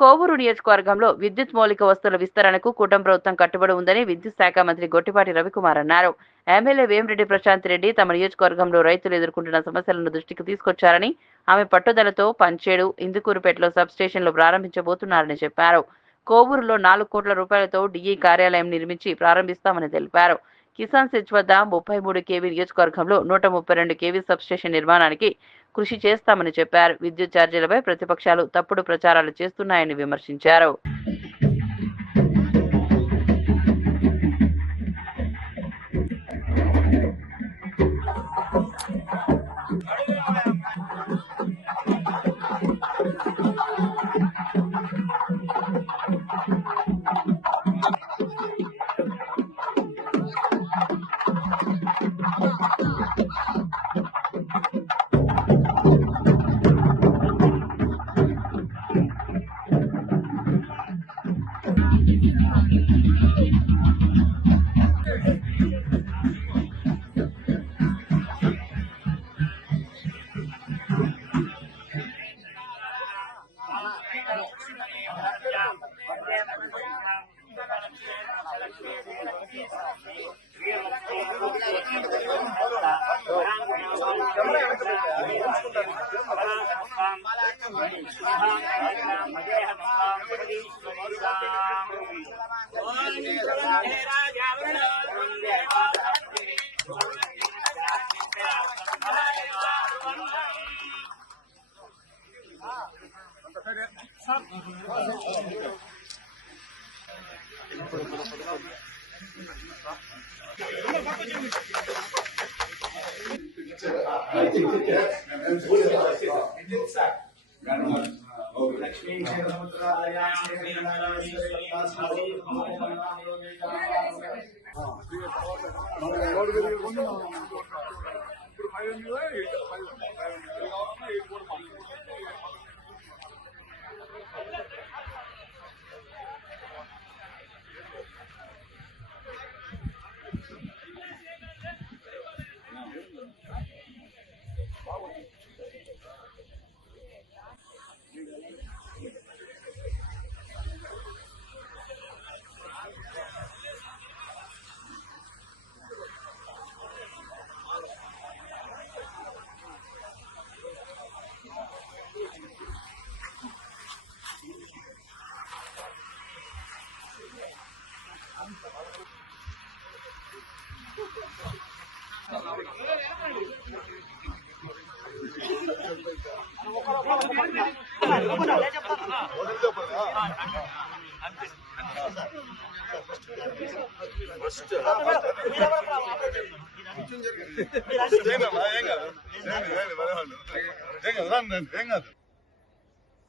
కోవూరు నియోజకవర్గంలో విద్యుత్ మౌలిక వస్తువుల విస్తరణకు కూటమి ప్రభుత్వం కట్టుబడి ఉందని విద్యుత్ శాఖ మంత్రి గొట్టిపాటి రవికుమార్ అన్నారు. ఎమ్మెల్యే వేమిరెడ్డి ప్రశాంత్ రెడ్డి తమ నియోజకవర్గంలో రైతులు ఎదుర్కొంటున్న సమస్యలను దృష్టికి తీసుకొచ్చారని, ఆమె పట్టుదలతో పంచేడు, ఇందుకూరుపేటలో సబ్స్టేషన్లు ప్రారంభించబోతున్నారని చెప్పారు. కోవూరులో 4 కోట్ల రూపాయలతో డిఈ కార్యాలయం నిర్మించి ప్రారంభిస్తామని తెలిపారు. కిసాన్ సెజ్ వద్ద 33 కేవీ నియోజకవర్గంలో 132 కేవీ సబ్స్టేషన్ నిర్మాణానికి కృషి చేస్తామని చెప్పారు. విద్యుత్ ఛార్జీలపై ప్రతిపక్షాలు తప్పుడు ప్రచారాలు చేస్తున్నాయని విమర్శించారు.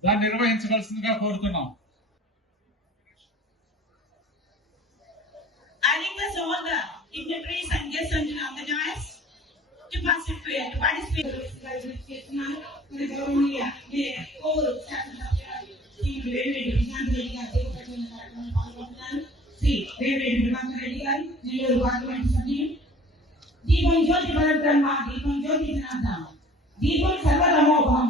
దాన్ని నిర్వహించవలసిందిగా కోరుతున్నాం. I request all the dignitaries and guests on the dais to participate. దీపం జ్యోతి పరబ్రహ్మ, దీపం జ్యోతి జనార్దన, దీపం సర్వతమోభం,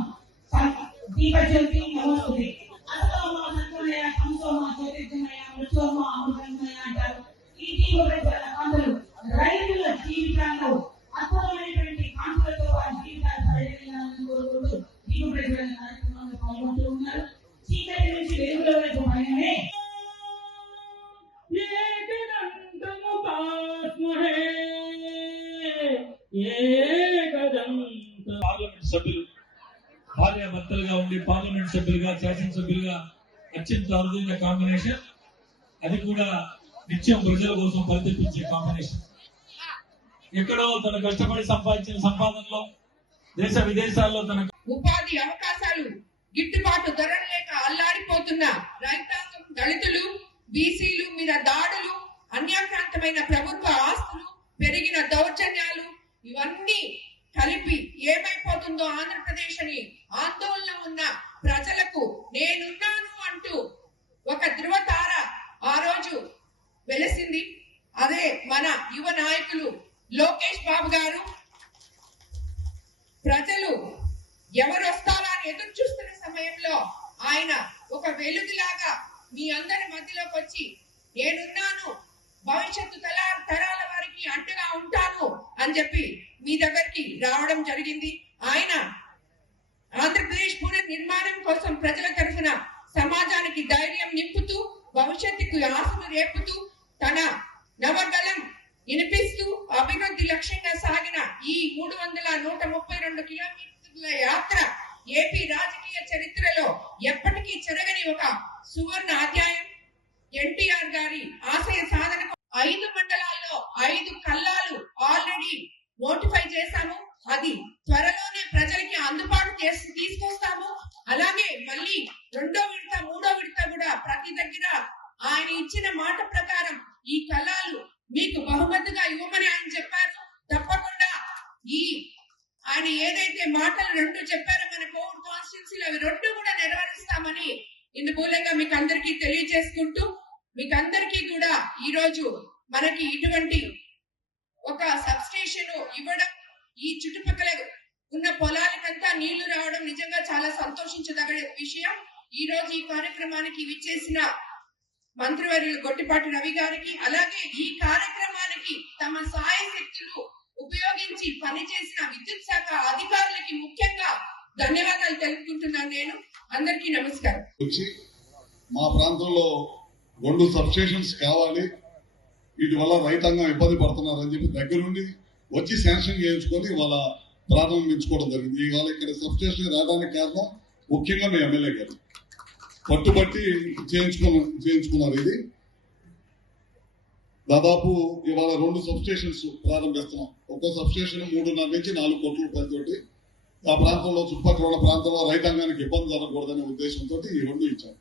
దీప జ్యోతి నమోస్తుతే. అసతోమ సత్వమయ, తమసోమ జ్యోతిర్గమయ, మృత్యోమ అమృతమయ అంటారు. ఈ దీప ప్రజ్వలన కాంతులు రైతుల జీవితాల్లో అద్భుతమైనటువంటి కాంతులతో వారి జీవితాలు పరిగణించాలని కోరుకుంటూ దీప ప్రజ్వలన కార్యక్రమంలో పాల్గొంటూ ఉన్నారు. చీకటి నుంచి వెలుగులో వైపు పయనమే పార్లమెంట్ సభ్యులు భార్యాభర్తలుగా ఉండి పార్లమెంట్ సభ్యులుగా, శాసనసభ్యులుగా అత్యంత అరుదైన కాంబినేషన్. అది కూడా నిత్యం ప్రజల కోసం పరితపించే కాంబినేషన్. ఎక్కడో తన కష్టపడి సంపాదించిన సంపాదనలో దేశ విదేశాల్లో తన ఉపాధి అవకాశాలు గిట్టుబాటు ధరలు లేక అల్లాడిపోతున్న రైతాంగం, దళితులు, బీసీలు మీద దాడులు, అన్యాక్రాంతమైన ప్రభుత్వ ఆస్తులు, పెరిగిన దౌర్జన్యాలు, ఇవన్నీ కలిపి ఏమైపోతుందో ఆంధ్రప్రదేశ్ అని ఆందోళన ఉన్న ప్రజలకు నేనున్నాను అంటూ ఒక ధృవతార ఆ రోజు వెలిసింది. అదే మన యువ నాయకులు లోకేష్ బాబు గారు. ప్రజలు ఎవరు వస్తారా అని ఎదురు చూస్తున్న సమయంలో ఆయన ఒక వెలుగులాగా మీ అందరి మధ్యలోకి వచ్చి నేనున్నాను, భవిష్యత్తు తరాల వారికి అంటగా ఉంటాను అని చెప్పి మీ దగ్గరికి రావడం జరిగింది. ఆయన ఆంధ్రప్రదేశ్ పునర్నిర్మాణం కోసం ప్రజల తరఫున సమాజానికి ధైర్యం నింపుతూ భవిష్యత్తుకు ఆశను రేపుతూ తన నవగలం వినిపిస్తూ అభివృద్ధి లక్ష్యంగా సాగిన ఈ 132 కిలోమీటర్ల యాత్ర ఏపీ రాజకీయ చరిత్రలో ఎప్పటికీ చెరగని ఒక సువర్ణ అధ్యాయం. ఎన్టీఆర్ గారి ఆశయ సాధనకు 5 మండలాల్లో 5 కల్లాలు ఆల్రెడీ నోటిఫై చేశాము. అది త్వరలోనే ప్రజలకి అందుబాటు చేసి తీసుకొస్తాము. అలాగే మళ్ళీ 2వ విడత 3వ విడత కూడా ప్రతి దగ్గర ఆయన ఇచ్చిన మాట ప్రకారం ఈ కల్లాలు మీకు బహుమతిగా ఇవ్వమని ఆయన చెప్పారు. తప్పకుండా ఈ ఆయన ఏదైతే మాటలు 2 చెప్పారో మన కోవిడ్ కాన్స్టిట్యున్సీలో అవి 2 కూడా నెరవేరుస్తామని ఇందు మూలంగా మీకు అందరికీ తెలియజేసుకుంటూ, మీకు అందరికీ కూడా ఈ రోజు మనకి ఇటువంటి ఒక సబ్ స్టేషన్ ఇవ్వడం, ఈ చుట్టుపక్కల ఉన్న పొలాలకంతా నీళ్లు రావడం నిజంగా చాలా సంతోషించదగిన విషయం. ఈ రోజు ఈ కార్యక్రమానికి విచ్చేసిన మంత్రివర్యులు గొట్టిపాటి రవి గారికి, అలాగే ఈ కార్యక్రమానికి తమ సాయ శక్తులు ఉపయోగించి పనిచేసిన విద్యుత్ శాఖ అధికారులకి ముఖ్యంగా ధన్యవాదాలు తెలుపుకుంటున్నాను. నేను అందరికీ నమస్కారం. మా ప్రాంతంలో 2 సబ్ స్టేషన్స్ కావాలి, వీటి వల్ల రైతాంగం ఇబ్బంది పడుతున్నారని చెప్పి దగ్గరుండి వచ్చి శాంక్షన్ చేయించుకొని వాళ్ళ ప్రారంభించుకోవడం జరిగింది. ఇవాళ ఇక్కడ సబ్ స్టేషన్ రావడానికి కారణం ముఖ్యంగా మీ ఎమ్మెల్యే గారు పట్టుబట్టి చేయించుకున్నారు. ఇది దాదాపు ఇవాళ 2 సబ్ స్టేషన్స్ ప్రారంభిస్తున్నాం. ఒక్కో సబ్ స్టేషన్ 3.5 నుంచి 4 కోట్ల రూపాయలతోటి ఆ ప్రాంతంలో చుట్టుపక్కల ఉన్న ప్రాంతంలో రైతాంగానికి ఇబ్బంది జరగకూడదనే ఉద్దేశంతో ఈ 2 ఇచ్చాం.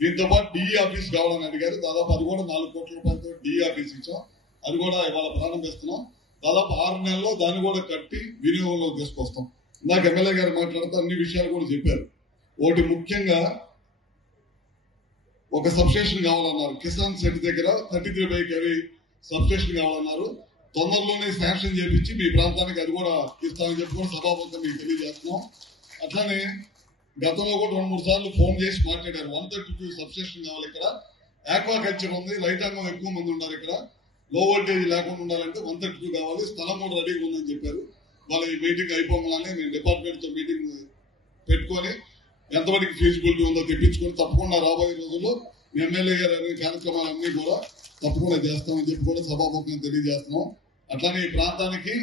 దీంతో పాటు డిఈ ఆఫీస్ కావాలని అడిగారు. దాదాపు అది కూడా 4 కోట్ల రూపాయలతో డిఈ ఆఫీస్ ఇచ్చాం. అది కూడా ఇవాళ ప్రారంభిస్తున్నాం. దాదాపు 6 నెలల్లో దాన్ని కూడా కట్టి వినియోగంలో తీసుకొస్తాం. ఇందాక ఎమ్మెల్యే గారు మాట్లాడుతూ అన్ని విషయాలు కూడా చెప్పారు. ఒకటి ముఖ్యంగా ఒక సబ్ స్టేషన్ కావాలన్నారు. కిసాన్ సెట్ దగ్గర 33 kV సబ్ స్టేషన్ కావాలన్నారు. తొందరలోనే శాంక్షన్ చేపించి మీ ప్రాంతానికి అది కూడా ఇస్తామని చెప్పి కూడా సభాపతిగా మీకు తెలియజేస్తున్నాం. అట్లానే గతంలో కూడా 2-3 సార్లు ఫోన్ చేసి మాట్లాడారు. 132 సబ్ స్టేషన్ కావాలి. ఇక్కడ ఆక్వాకల్చర్ ఉంది, రైతాంగం ఎక్కువ మంది ఉన్నారు. ఇక్కడ లో వోల్టేజ్ లేకుండా ఉండాలంటే 132 కావాలి, స్థలం కూడా రెడీగా ఉందని చెప్పారు. వాళ్ళ ఈ మీటింగ్ అయిపోగానే నేను డిపార్ట్మెంట్ తో మీటింగ్ పెట్టుకొని ఎంతవరకు ఫీజిబిలిటీ ఉందో తెప్పించుకొని తప్పకుండా రాబోయే రోజుల్లో ఎమ్మెల్యే గారు అన్ని కార్యక్రమాలన్నీ కూడా తప్పకుండా చేస్తామని చెప్పి కూడా సభాముఖంగా తెలియజేస్తున్నాం. అట్లానే ఈ ప్రాంతానికి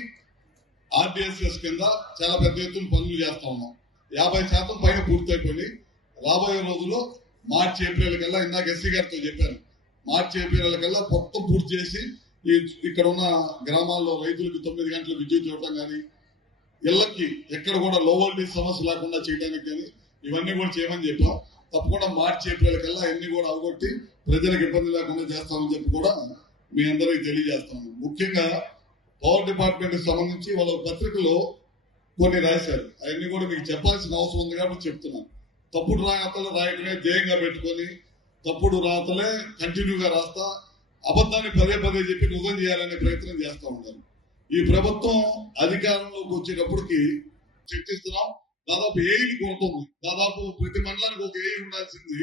ఆర్డిఎస్ఎస్ కింద చాలా పెద్ద ఎత్తున పనులు చేస్తా ఉన్నాం. 50% పైన పూర్తయిపోయి రాబోయే రోజుల్లో మార్చి ఏప్రిల్ కల్లా, ఇందాక ఎస్సీ గారితో చెప్పాను, మార్చి ఏప్రిల్ కల్లా మొత్తం పూర్తి చేసి ఇక్కడ ఉన్న గ్రామాల్లో రైతులకు 9 గంటల విద్యుత్ ఇవ్వడం కానీ, ఇళ్లకి ఎక్కడ కూడా లో వోల్టేజ్ సమస్య లేకుండా చేయడానికి కానీ ఇవన్నీ కూడా చేయమని చెప్పాం. తప్పకుండా మార్చి ఏప్రిల్ కల్లా అన్ని కూడా అవగొట్టి ప్రజలకు ఇబ్బంది లేకుండా చేస్తామని చెప్పి కూడా మీ అందరికీ తెలియజేస్తాము. ముఖ్యంగా పవర్ డిపార్ట్మెంట్ కి సంబంధించి వాళ్ళ పత్రికలో కొన్ని రాశారు. అవన్నీ కూడా మీకు చెప్పాల్సిన అవసరం ఉంది కాబట్టి చెప్తున్నాను. తప్పుడు రాతలు రాయటమే ధ్యేయంగా పెట్టుకొని తప్పుడు రాతలే కంటిన్యూగా రాస్తా అబద్ధాన్ని పదే చెప్పి నిజం చేయాలనే ప్రయత్నం చేస్తూ ఉంటారు. ఈ ప్రభుత్వం అధికారంలోకి వచ్చేటప్పటికి చర్చిస్తున్నాం. దాదాపు ఏఈలు కొడుతుంది. దాదాపు ప్రతి మండలానికి ఒక ఏఈ ఉండాల్సింది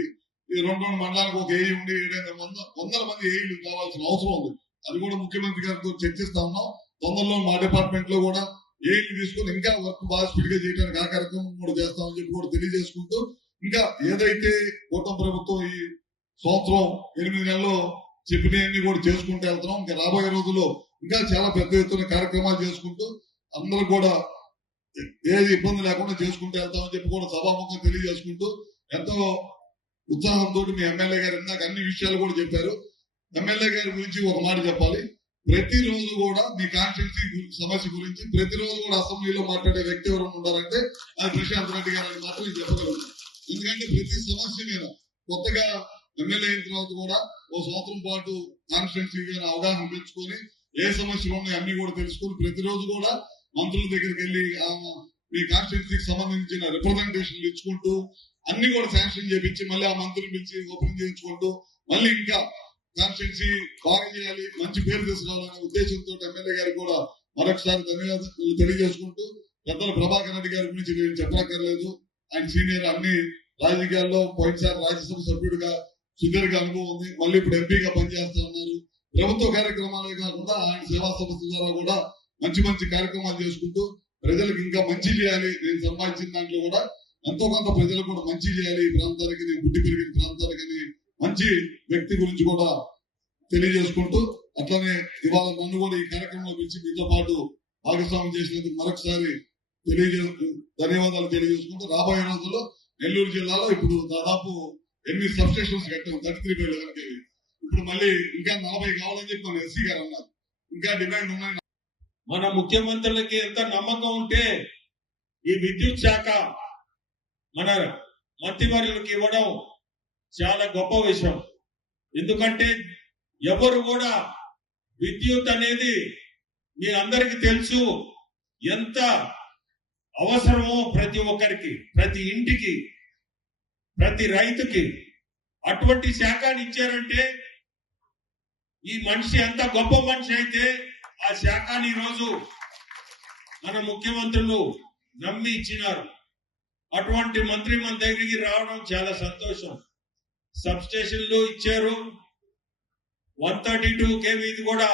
ఈ 2 మండలానికి ఒక ఏఈ ఉండి 700 మంది ఏఈలు కావాల్సిన అవసరం ఉంది. అది కూడా ముఖ్యమంత్రి గారితో చర్చిస్తా ఉన్నాం. తొందరలో మా డిపార్ట్మెంట్ లో కూడా ఏఈలు తీసుకుని ఇంకా వర్క్ బాగా స్పీడ్ గా చేయడానికి ఆ కార్యక్రమం కూడా చేస్తామని చెప్పి కూడా తెలియజేసుకుంటూ, ఇంకా ఏదైతే కూటమి ప్రభుత్వం ఈ సంవత్సరం 8 నెలల్లో చెప్పినవన్నీ కూడా చేసుకుంటూ వెళ్తున్నాం. ఇంకా రాబోయే రోజుల్లో ఇంకా చాలా పెద్ద ఎత్తున కార్యక్రమాలు చేసుకుంటూ అందరూ కూడా ఏది ఇబ్బంది లేకుండా చేసుకుంటూ వెళ్తామని చెప్పి కూడా సభాముఖంగా తెలియజేసుకుంటూ, ఎంతో ఉత్సాహంతో మీ ఎమ్మెల్యే గారు ఇందాక అన్ని విషయాలు కూడా చెప్పారు. ఎమ్మెల్యే గారి గురించి ఒక మాట చెప్పాలి. ప్రతిరోజు కూడా మీ కాన్స్టిట్యూన్సీ సమస్య గురించి ప్రతిరోజు కూడా అసెంబ్లీలో మాట్లాడే వ్యక్తి ఎవరైనా ఉన్నారంటే అది ప్రశాంత్ రెడ్డి గారు అని మాత్రం చెప్పగలుగుతాం. ఎందుకంటే ప్రతి సమస్య మీద కొత్తగా ఎమ్మెల్యే అయిన తర్వాత కూడా ఓ సంవత్సరం పాటు కాన్స్టిట్యూన్సీ మీద అవగాహన పెంచుకొని ఏ సమస్యలు ఉన్నాయో అన్ని కూడా తెలుసుకొని ప్రతిరోజు కూడా మంత్రుల దగ్గరికి వెళ్లి మీ కాన్స్టిట్యూన్సీకి సంబంధించిన రిప్రజెంటేషన్లు ఇచ్చుకుంటూ అన్ని కూడా శాంక్షన్ చేపించి మళ్ళీ ఆ మంత్రులు పిలిచి ఓపెన్ చేయించుకుంటూ మళ్ళీ ఇంకా కాన్స్టిట్యూన్సీ బాగా చేయాలి, మంచి పేరు తీసుకురావాలనే ఉద్దేశంతో ఎమ్మెల్యే గారికి కూడా మరొకసారి ధన్యవాదాలు తెలియజేసుకుంటూ, పెద్దల ప్రభాకర్ రెడ్డి గారి గురించి నేను చెప్పక్కర్లేదు. ఆయన సీనియర్, అన్ని రాజకీయాల్లో పోయినసారి రాజ్యసభ సభ్యుడిగా సుదీర్ఘ అనుభవం ఉంది. మళ్ళీ ఇప్పుడు ఎంపీగా పనిచేస్తా ఉన్నారు. ప్రభుత్వ కార్యక్రమాలే కాకుండా ఆయన సేవా సంస్థ ద్వారా కూడా మంచి మంచి కార్యక్రమాలు చేసుకుంటూ ప్రజలకు ఇంకా మంచి చేయాలి. నేను సంపాదించిన దాంట్లో కూడా ఎంతో కొంత ప్రజలకు కూడా మంచి చేయాలి. ఈ ప్రాంతానికి, నేను పుట్టి పెరిగిన ప్రాంతానికి మంచి వ్యక్తి గురించి కూడా తెలియజేసుకుంటూ, అట్లనే ఇవాళ నన్ను కూడా ఈ కార్యక్రమంలో పిలిచి మీతో పాటు భాగస్వామ్యం చేసినందుకు మరొకసారి ధన్యవాదాలు తెలియజేసుకుంటూ, రాబోయే రోజుల్లో నెల్లూరు జిల్లాలో ఇప్పుడు దాదాపు 8 సబ్స్టేషన్స్ కట్టాం 33/11 kV. ఇప్పుడు మళ్ళీ ఇంకా 40 కావాలని చెప్పి మన ఎస్సీ గారు అన్నారు. ఇంకా డిమాండ్ ఉన్నాయి. మన ముఖ్యమంత్రులకి ఎంత నమ్మకం ఉంటే ఈ విద్యుత్ శాఖ మన మంత్రివర్యులకు ఇవ్వడం చాలా గొప్ప విషయం. ఎందుకంటే ఎవరు కూడా విద్యుత్ అనేది మీ అందరికీ తెలుసు ఎంత అవసరమో, ప్రతి ఒక్కరికి, ప్రతి ఇంటికి, ప్రతి రైతుకి. అటువంటి శాఖని ఇచ్చారంటే ఈ మనిషి ఎంత గొప్ప మనిషి అయితే ఆ శాఖని ఈరోజు మన ముఖ్యమంత్రులు నమ్మి ఇచ్చినారు. అటువంటి మంత్రి మన దగ్గరికి రావడం చాలా సంతోషం. సబ్ స్టేషన్లు ఇచ్చారు. 132 kV కూడా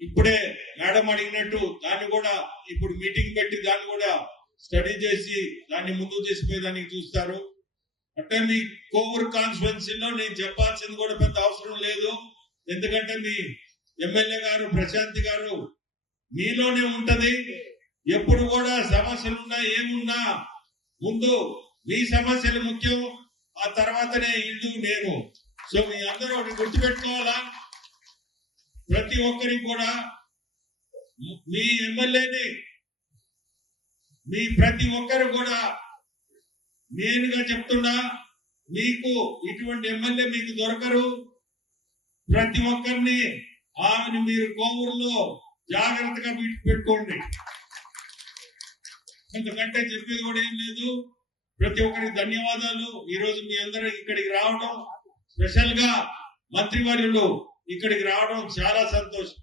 ఇప్పుడే మేడం అడిగినట్టు దాన్ని కూడా ఇప్పుడు మీటింగ్ పెట్టి దాన్ని కూడా స్టడీ చేసి దాన్ని ముందుకు తీసుకుపోయేదానికి చూస్తారు. అంటే మీ కోవూరు కాన్స్టిట్యున్సీలో నేను చెప్పాల్సింది కూడా పెద్ద అవసరం లేదు. ఎందుకంటే మీ ఎమ్మెల్యే గారు ప్రశాంతి గారు మీలోనే ఉంటది. ఎప్పుడు కూడా సమస్యలున్నా ఏమున్నా ముందు మీ సమస్యలు ముఖ్యం, ఆ తర్వాతనే ఇల్లు నేను. సో మీ అందరూ ఒకటి గుర్తుపెట్టుకోవాలా, ప్రతి ఒక్కరికి కూడా మీ ఎమ్మెల్యేని, మీ ప్రతి ఒక్కరు కూడా నేనుగా చెప్తున్నా, మీకు ఇటువంటి ఎమ్మెల్యే మీకు దొరకరు. ప్రతి ఒక్కరిని ఆమెను మీరు కోవూరులో జాగ్రత్తగా పెట్టుకోండి. ఎందుకంటే చెప్పేది కూడా ఏం లేదు. ప్రతి ఒక్కరికి ధన్యవాదాలు. ఈ రోజు మీ అందరూ ఇక్కడికి రావడం, స్పెషల్ గా మంత్రివర్యులు ఇక్కడికి రావడం చాలా సంతోషం.